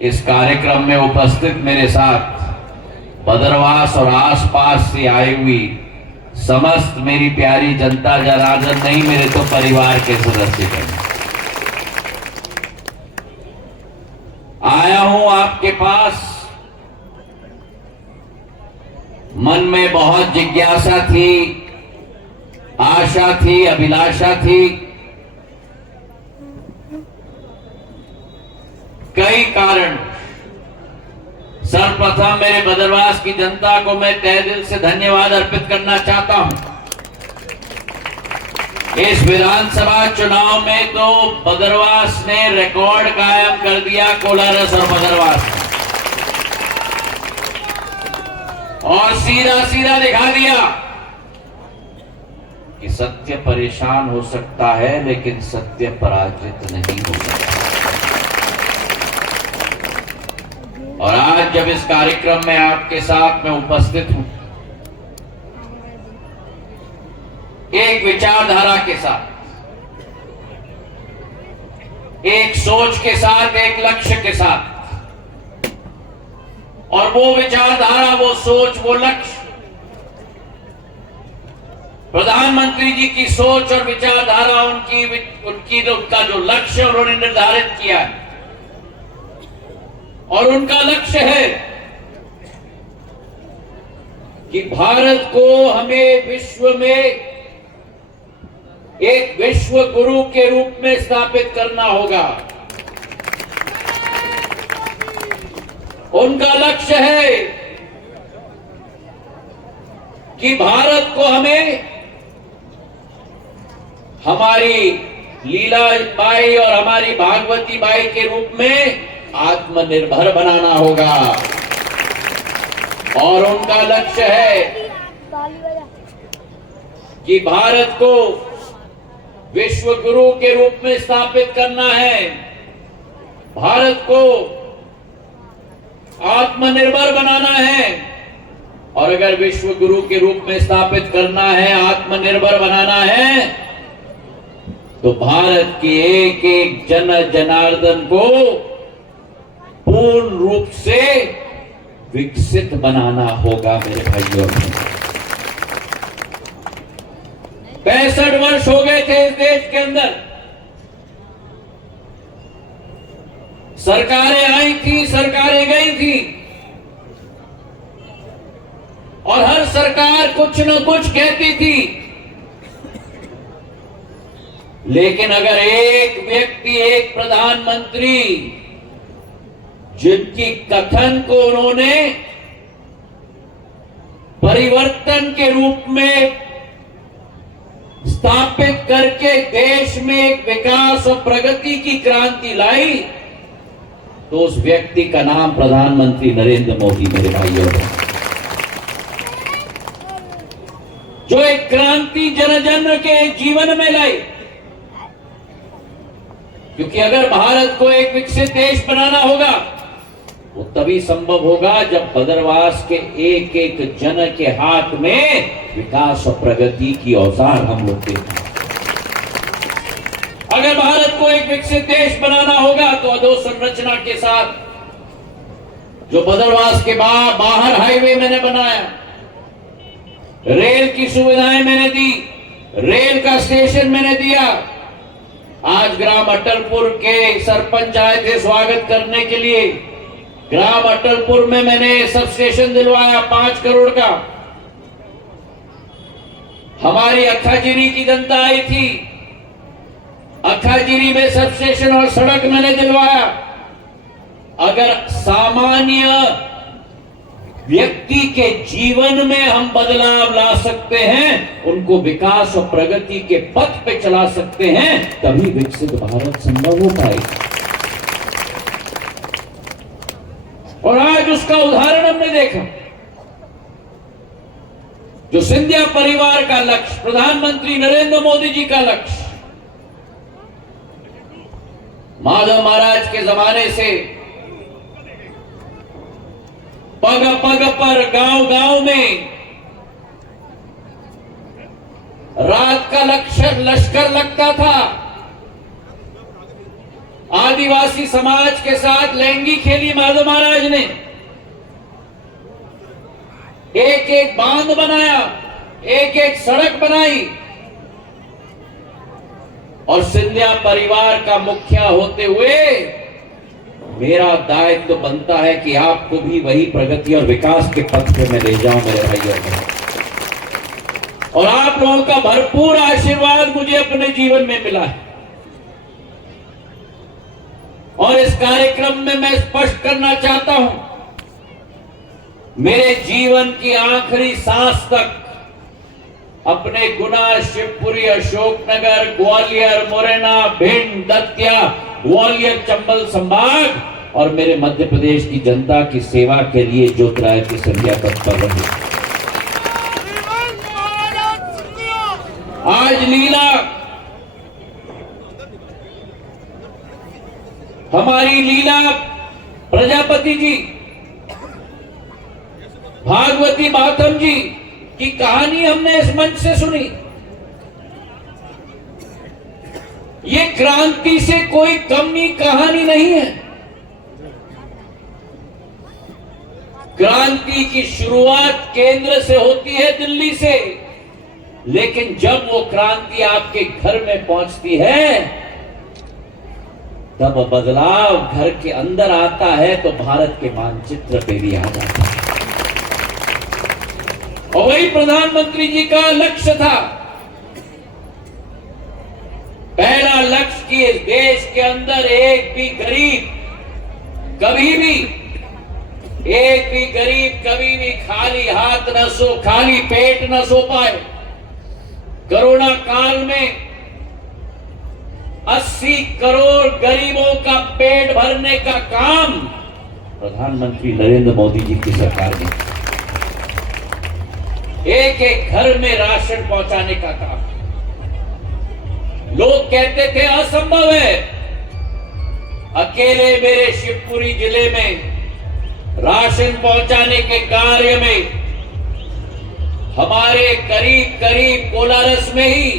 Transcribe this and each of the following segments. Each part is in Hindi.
इस कार्यक्रम में उपस्थित मेरे साथ बदरवास और आसपास से आई हुई समस्त मेरी प्यारी जनता जनार्दन नहीं, मेरे तो परिवार के सदस्य हैं। आया हूं आपके पास, मन में बहुत जिज्ञासा थी, आशा थी, अभिलाषा थी। कई कारण। सर्वप्रथम मेरे बदरवास की जनता को मैं तहे दिल से धन्यवाद अर्पित करना चाहता हूं। इस विधानसभा चुनाव में तो बदरवास ने रिकॉर्ड कायम कर दिया, कोलारस और बदरवास, और सीधा सीधा दिखा दिया कि सत्य परेशान हो सकता है लेकिन सत्य पराजित नहीं हो सकता। और आज जब इस कार्यक्रम में आपके साथ मैं उपस्थित हूं, एक विचारधारा के साथ, एक सोच के साथ, एक लक्ष्य के साथ, और वो विचारधारा, वो सोच, वो लक्ष्य प्रधानमंत्री जी की सोच और विचारधारा, उनका जो लक्ष्य उन्होंने निर्धारित किया है, और उनका लक्ष्य है कि भारत को हमें विश्व में एक विश्व गुरु के रूप में स्थापित करना होगा। उनका लक्ष्य है कि भारत को हमें हमारी लीला बाई और हमारी भागवती बाई के रूप में आत्मनिर्भर बनाना होगा। और उनका लक्ष्य है कि भारत को विश्व गुरु के रूप में स्थापित करना है, भारत को आत्मनिर्भर बनाना है। और अगर विश्व गुरु के रूप में स्थापित करना है, आत्मनिर्भर बनाना है, तो भारत के एक एक जन जनार्दन को पूर्ण रूप से विकसित बनाना होगा। मेरे भाइयों, 65 वर्ष हो गए थे इस देश के अंदर, सरकारें आई थी, सरकारें गई थी, और हर सरकार कुछ न कुछ कहती थी। लेकिन अगर एक व्यक्ति, एक प्रधानमंत्री, जिनकी कथन को उन्होंने परिवर्तन के रूप में स्थापित करके देश में एक विकास और प्रगति की क्रांति लाई, तो उस व्यक्ति का नाम प्रधानमंत्री नरेंद्र मोदी। मेरे भाइयों, जो एक क्रांति जन जन के जीवन में लाई। क्योंकि अगर भारत को एक विकसित देश बनाना होगा, वो तभी संभव होगा जब बदरवास के एक एक जन के हाथ में विकास और प्रगति की औजार हम लोग देखें। अगर भारत को एक विकसित देश बनाना होगा तो अधोसंरचना के साथ, जो बदरवास के बाहर हाईवे मैंने बनाया, रेल की सुविधाएं मैंने दी, रेल का स्टेशन मैंने दिया। आज ग्राम अटलपुर के सरपंच आए थे स्वागत करने के लिए। ग्राम अटलपुर में मैंने सब स्टेशन दिलवाया 5 करोड़ का। हमारी अखाजीरी की जनता आई थी, अखाजीरी में सब स्टेशन और सड़क मैंने दिलवाया। अगर सामान्य व्यक्ति के जीवन में हम बदलाव ला सकते हैं, उनको विकास और प्रगति के पथ पे चला सकते हैं, तभी विकसित भारत संभव हो पाएगा। और आज उसका उदाहरण हमने देखा। जो सिंधिया परिवार का लक्ष्य, प्रधानमंत्री नरेंद्र मोदी जी का लक्ष्य, माधव महाराज के जमाने से पग पग पर, गांव गांव में रात का लश्कर लगता था, आदिवासी समाज के साथ लैंगिक खेली माधव महाराज ने। एक एक बांध बनाया, एक एक सड़क बनाई, और सिंधिया परिवार का मुखिया होते हुए मेरा दायित्व बनता है कि आपको भी वही प्रगति और विकास के पथ पे मैं ले जाऊं मेरे भाइयों। और आप लोगों का भरपूर आशीर्वाद मुझे अपने जीवन में मिला है। और इस कार्यक्रम में मैं स्पष्ट करना चाहता हूं, मेरे जीवन की आखिरी सांस तक अपने गुना, शिवपुरी, अशोकनगर, ग्वालियर, मुरैना, भिंड, दतिया, ग्वालियर, चंबल संभाग और मेरे मध्य प्रदेश की जनता की सेवा के लिए ज्योतिरादित्य सिंधिया तत्पर रहे। आज लीला, हमारी लीला प्रजापति जी, भागवती बाथम जी की कहानी हमने इस मंच से सुनी। ये क्रांति से कोई कमी कहानी नहीं है। क्रांति की शुरुआत केंद्र से होती है, दिल्ली से, लेकिन जब वो क्रांति आपके घर में पहुंचती है तब बदलाव घर के अंदर आता है, तो भारत के मानचित्र पे भी आ जाता है। और वही प्रधानमंत्री जी का लक्ष्य था। पहला लक्ष्य कि इस देश के अंदर एक भी गरीब कभी भी खाली हाथ न सो, खाली पेट न सो पाए। कोरोना काल में 80 करोड़ गरीबों का पेट भरने का काम प्रधानमंत्री नरेंद्र मोदी जी की सरकार ने, एक एक घर में राशन पहुंचाने का काम। लोग कहते थे असंभव है। अकेले मेरे शिवपुरी जिले में राशन पहुंचाने के कार्य में हमारे करीब कोलारस में ही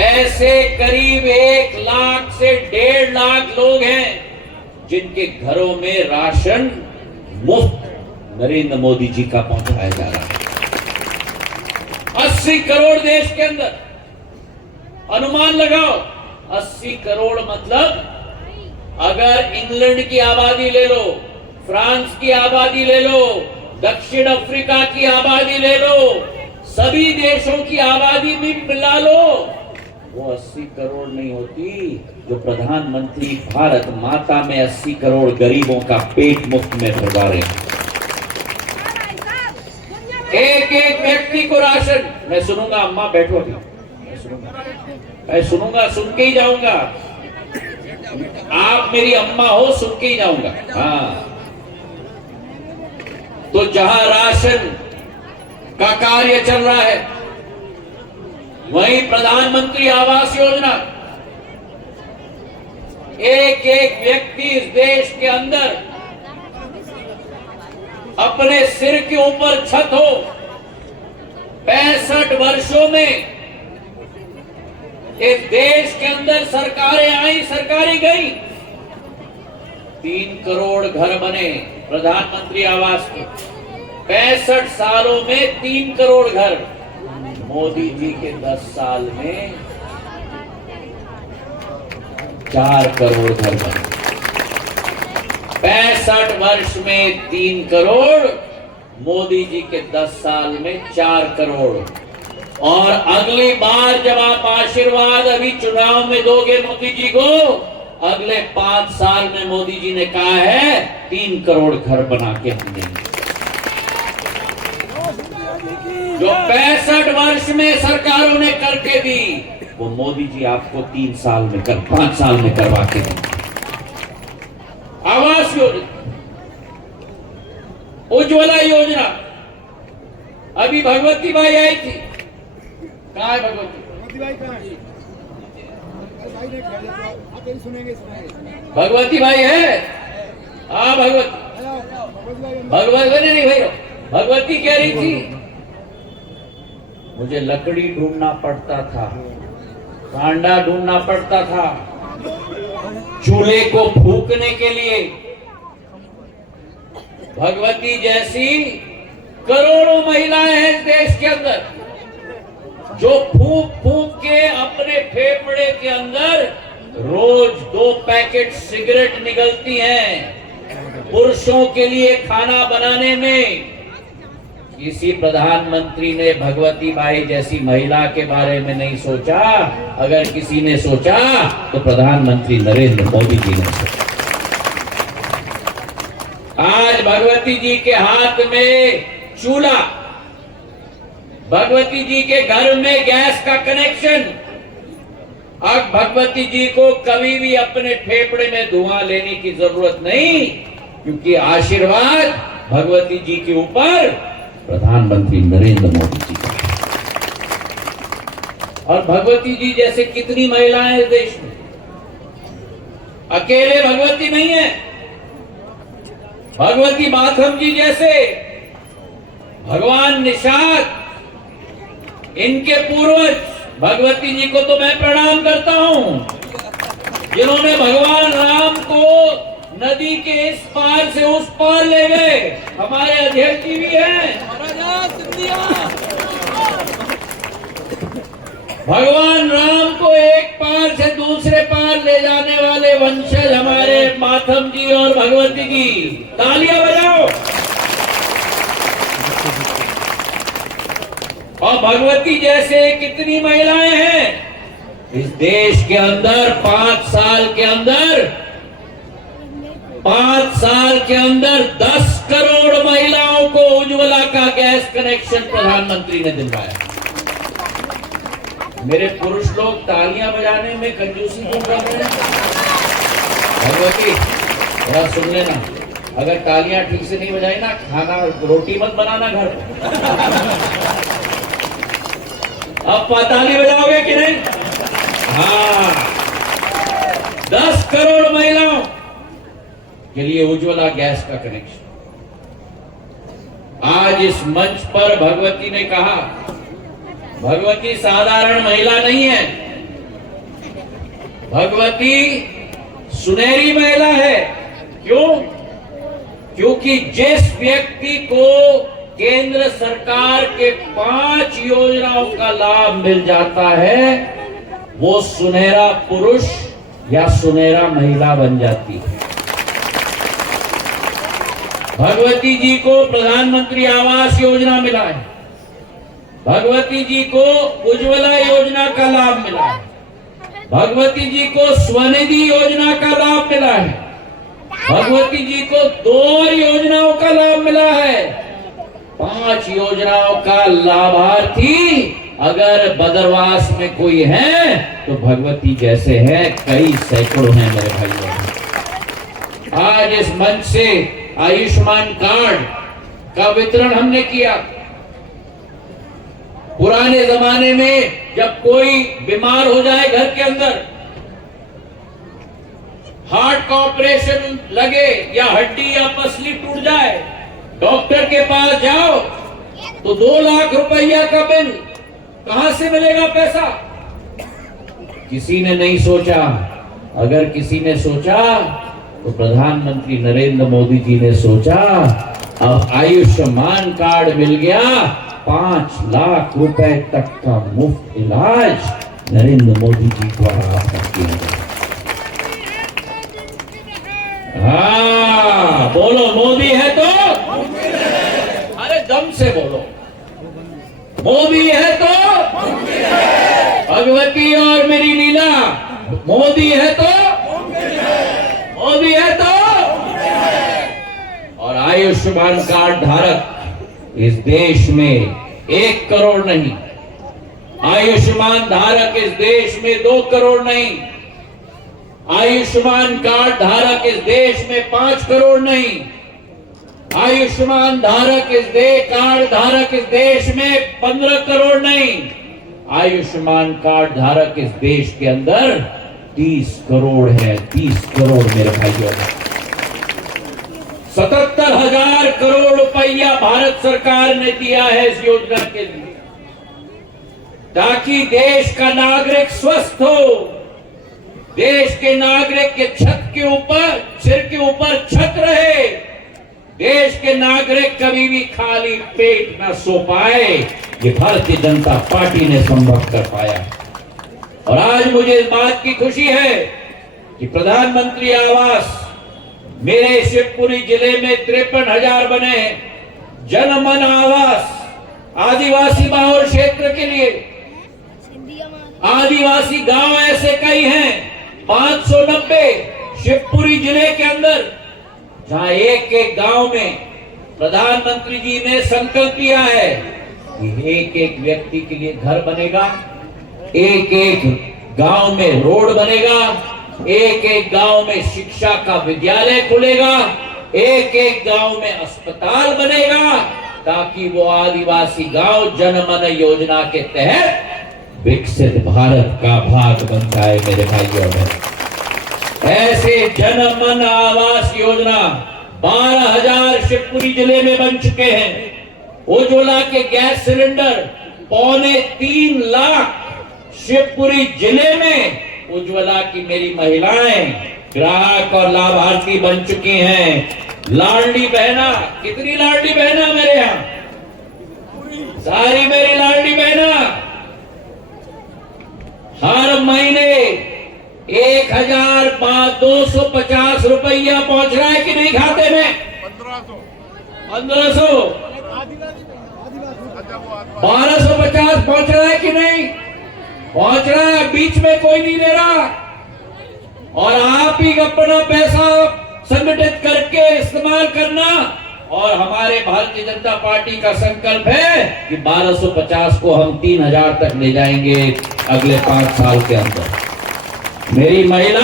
ऐसे करीब 1 लाख से 1.5 लाख लोग हैं जिनके घरों में राशन मुफ्त नरेंद्र मोदी जी का पहुंचाया जा रहा है। 80 करोड़ देश के अंदर, अनुमान लगाओ 80 करोड़ मतलब अगर इंग्लैंड की आबादी ले लो, फ्रांस की आबादी ले लो, दक्षिण अफ्रीका की आबादी ले लो, सभी देशों की आबादी भी मिला लो, वो 80 करोड़ नहीं होती जो प्रधानमंत्री भारत माता में 80 करोड़ गरीबों का पेट मुफ्त में भरवा रहे हैं। एक एक व्यक्ति को राशन। मैं सुनूंगा, अम्मा बैठो अभी, मैं सुनूंगा, सुन के ही जाऊंगा। आप मेरी अम्मा हो, सुन के ही जाऊंगा। हाँ, तो जहां राशन का कार्य चल रहा है, वहीं प्रधानमंत्री आवास योजना, एक एक व्यक्ति इस देश के अंदर अपने सिर के ऊपर छत हो। 65 वर्षों में इस देश के अंदर सरकारें आई, सरकारें गई, 3 करोड़ घर बने प्रधानमंत्री आवास के। 65 सालों में 3 करोड़ घर। मोदी जी के 10 साल में 4 करोड़ घर बने। 65 वर्ष में 3 करोड़, मोदी जी के 10 साल में 4 करोड़। और अगली बार जब आप आशीर्वाद अभी चुनाव में दोगे मोदी जी को, अगले 5 साल में मोदी जी ने कहा है 3 करोड़ घर बना के हम देंगे। जो 65 वर्ष में सरकारों ने करके दी, वो मोदी जी आपको 5 साल में करवा के देंगे। आवास योजना, उज्ज्वला योजना, अभी भगवती बाई आई थी। कहाँ है भगवती बाई? कहाँ है? भगवती बाई है? हाँ, भगवती नहीं भाई, भगवती कह रही थी मुझे लकड़ी ढूंढना पड़ता था, कांडा ढूंढना पड़ता था, चूल्हे को फूकने के लिए भगवती जैसी करोड़ों महिलाएं हैं इस देश के अंदर, जो फूंक फूंक के अपने फेफड़े के अंदर रोज 2 पैकेट सिगरेट निगलती हैं। पुरुषों के लिए खाना बनाने में किसी प्रधानमंत्री ने भगवती बाई जैसी महिला के बारे में नहीं सोचा। अगर किसी ने सोचा तो प्रधानमंत्री नरेंद्र मोदी जी ने सोचा। आज भगवती जी के हाथ में चूल्हा, भगवती जी के घर में गैस का कनेक्शन। अब भगवती जी को कभी भी अपने फेफड़े में धुआं लेने की जरूरत नहीं, क्योंकि आशीर्वाद भगवती जी के ऊपर प्रधानमंत्री नरेंद्र मोदी जी का। और भगवती जी जैसे कितनी महिलाएं इस देश में, अकेले भगवती नहीं है। भगवती माथम जी जैसे, भगवान निषाद, इनके पूर्वज भगवती जी को तो मैं प्रणाम करता हूं, जिन्होंने भगवान राम को नदी के इस पार से उस पार ले गए। हमारे अध्यक्ष जी भी हैं। भगवान राम को एक पार से दूसरे पार ले जाने वाले वंशज हमारे माथम जी और भगवती जी, तालियां बजाओ। और भगवती जैसे कितनी महिलाएं हैं इस देश के अंदर। 5 साल के अंदर 10 करोड़ महिलाओं को उज्ज्वला का गैस कनेक्शन प्रधानमंत्री ने दिलवाया। मेरे पुरुष लोग तालियां बजाने में कंजूसी क्यों कर रहे हैं? भगवती थोड़ा सुन लेना, अगर तालियां ठीक से नहीं बजाई ना, खाना रोटी मत बनाना घर में। अब ताली बजाओगे कि नहीं? हाँ, 10 करोड़ महिलाओं के लिए उज्ज्वला गैस का कनेक्शन। आज इस मंच पर भगवती ने कहा, भगवती साधारण महिला नहीं है, भगवती सुनहरी महिला है। क्यों? क्योंकि जिस व्यक्ति को केंद्र सरकार के 5 योजनाओं का लाभ मिल जाता है, वो सुनहरा पुरुष या सुनहरा महिला बन जाती है। भगवती जी को प्रधानमंत्री आवास योजना मिला है, भगवती जी को उज्ज्वला योजना का लाभ मिला है, भगवती जी को स्वनिधि योजना का लाभ मिला है, भगवती जी को 2 योजनाओं का लाभ मिला है। 5 योजनाओं का लाभार्थी अगर बदरवास में कोई है तो भगवती जैसे हैं, कई सैकड़ों हैं मेरे भाइयों। आज इस मंच से आयुष्मान कार्ड का वितरण हमने किया। पुराने जमाने में जब कोई बीमार हो जाए घर के अंदर, हार्ट का ऑपरेशन लगे या हड्डी या पसली टूट जाए, डॉक्टर के पास जाओ तो 2 लाख रुपया का बिल, कहां से मिलेगा पैसा? किसी ने नहीं सोचा। अगर किसी ने सोचा तो प्रधानमंत्री नरेंद्र मोदी जी ने सोचा। अब आयुष्मान कार्ड मिल गया, 5 लाख रुपए तक का मुफ्त इलाज नरेंद्र मोदी जी द्वारा किया गया। हाँ, बोलो मोदी है तो, अरे दम से बोलो, मोदी है तो, भगवती और मेरी लीला, मोदी है तो, मोदी है तो। और आयुष्मान कार्ड धारक इस देश में 1 करोड़ नहीं, आयुष्मान धारक इस देश में 2 करोड़ नहीं, आयुष्मान कार्ड धारक इस देश में 5 करोड़ नहीं, आयुष्मान धारक कार्ड धारक इस देश में 15 करोड़ नहीं, आयुष्मान कार्ड धारक इस देश के अंदर 30 करोड़ है। 30 करोड़ मेरे भाइयों, 77,000 करोड़ रुपया भारत सरकार ने दिया है इस योजना के लिए, ताकि देश का नागरिक स्वस्थ हो, देश के नागरिक के छत के ऊपर, सिर के ऊपर छत रहे, देश के नागरिक कभी भी खाली पेट न सो पाए, ये भारतीय जनता पार्टी ने संभव कर पाया। और आज मुझे इस बात की खुशी है कि प्रधानमंत्री आवास मेरे शिवपुरी जिले में 53,000 बने। जनमन आवास आदिवासी बहुल क्षेत्र के लिए, आदिवासी गांव ऐसे कई हैं 590 शिवपुरी जिले के अंदर, जहां एक एक गांव में प्रधानमंत्री जी ने संकल्प लिया है कि एक एक व्यक्ति के लिए घर बनेगा, एक एक गांव में रोड बनेगा, एक एक गांव में शिक्षा का विद्यालय खुलेगा, एक एक गांव में अस्पताल बनेगा, ताकि वो आदिवासी गांव जनमन योजना के तहत विकसित भारत का भाग बन जाए। मेरे भाइयों बहनों, ऐसे जनमन आवास योजना 12,000 शिवपुरी जिले में बन चुके हैं। उज्ज्वला के गैस सिलेंडर 3.25 लाख शिवपुरी जिले में उज्ज्वला की मेरी महिलाएं ग्राहक और लाभार्थी बन चुकी हैं। लाडली बहना, कितनी लाडली बहना मेरे यहां, सारी मेरी लाडली बहना हर महीने 1,250 रुपया पहुंच रहा है कि नहीं खाते में? 1500 1250 पहुंच रहा है कि नहीं? पहुंच रहा है। बीच में कोई नहीं ले रहा, और आप ही अपना पैसा संगठित करके इस्तेमाल करना। और हमारे भारतीय जनता पार्टी का संकल्प है कि 1250 को हम 3,000 तक ले जाएंगे अगले 5 साल के अंदर। मेरी महिला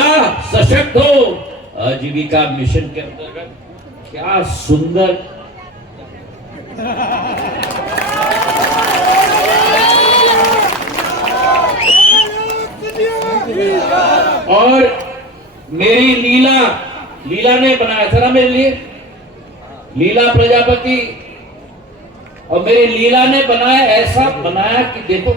सशक्त हो। आजीविका मिशन के अंतर्गत क्या सुंदर और मेरी लीला ने बनाया था ना मेरे लिए, लीला प्रजापति, और मेरी लीला ने बनाया, ऐसा बनाया कि देखो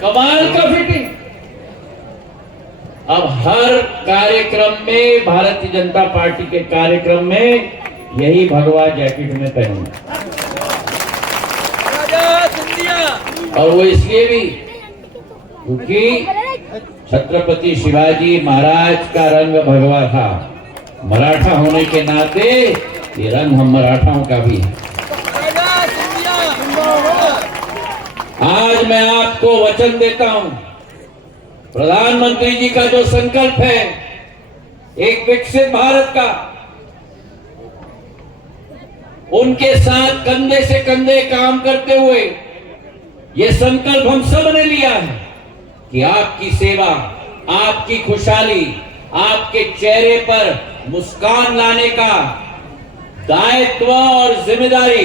कमाल का फिटिंग। अब हर कार्यक्रम में, भारतीय जनता पार्टी के कार्यक्रम में यही भगवा जैकेट में पहनूंगा। और वो इसलिए भी क्योंकि छत्रपति शिवाजी महाराज का रंग भगवा था। मराठा होने के नाते ये रंग हम मराठाओं का भी है। आज मैं आपको वचन देता हूं, प्रधानमंत्री जी का जो संकल्प है एक विकसित भारत का, उनके साथ कंधे से कंधे काम करते हुए ये संकल्प हम सब ने लिया है कि आपकी सेवा, आपकी खुशहाली, आपके चेहरे पर मुस्कान लाने का दायित्व और जिम्मेदारी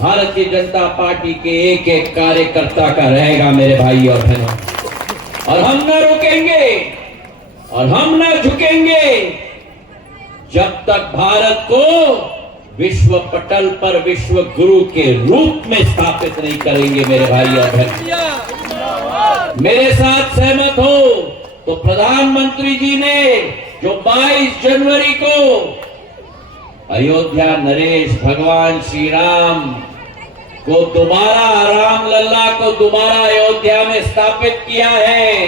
भारतीय जनता पार्टी के एक एक कार्यकर्ता का रहेगा मेरे भाई और बहनों। और हम न रुकेंगे और हम न झुकेंगे जब तक भारत को विश्व पटल पर विश्व गुरु के रूप में स्थापित नहीं करेंगे मेरे भाई और बहन। मेरे साथ सहमत हो तो प्रधानमंत्री जी ने जो 22 जनवरी को अयोध्या नरेश भगवान श्री राम को दोबारा, राम लल्ला को दोबारा अयोध्या में स्थापित किया है,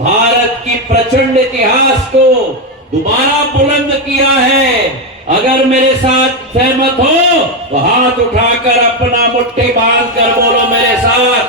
भारत की प्रचंड इतिहास को दोबारा बुलंद किया है, अगर मेरे साथ सहमत हो तो हाथ उठाकर अपना मुट्ठी बांध कर बोलो मेरे साथ,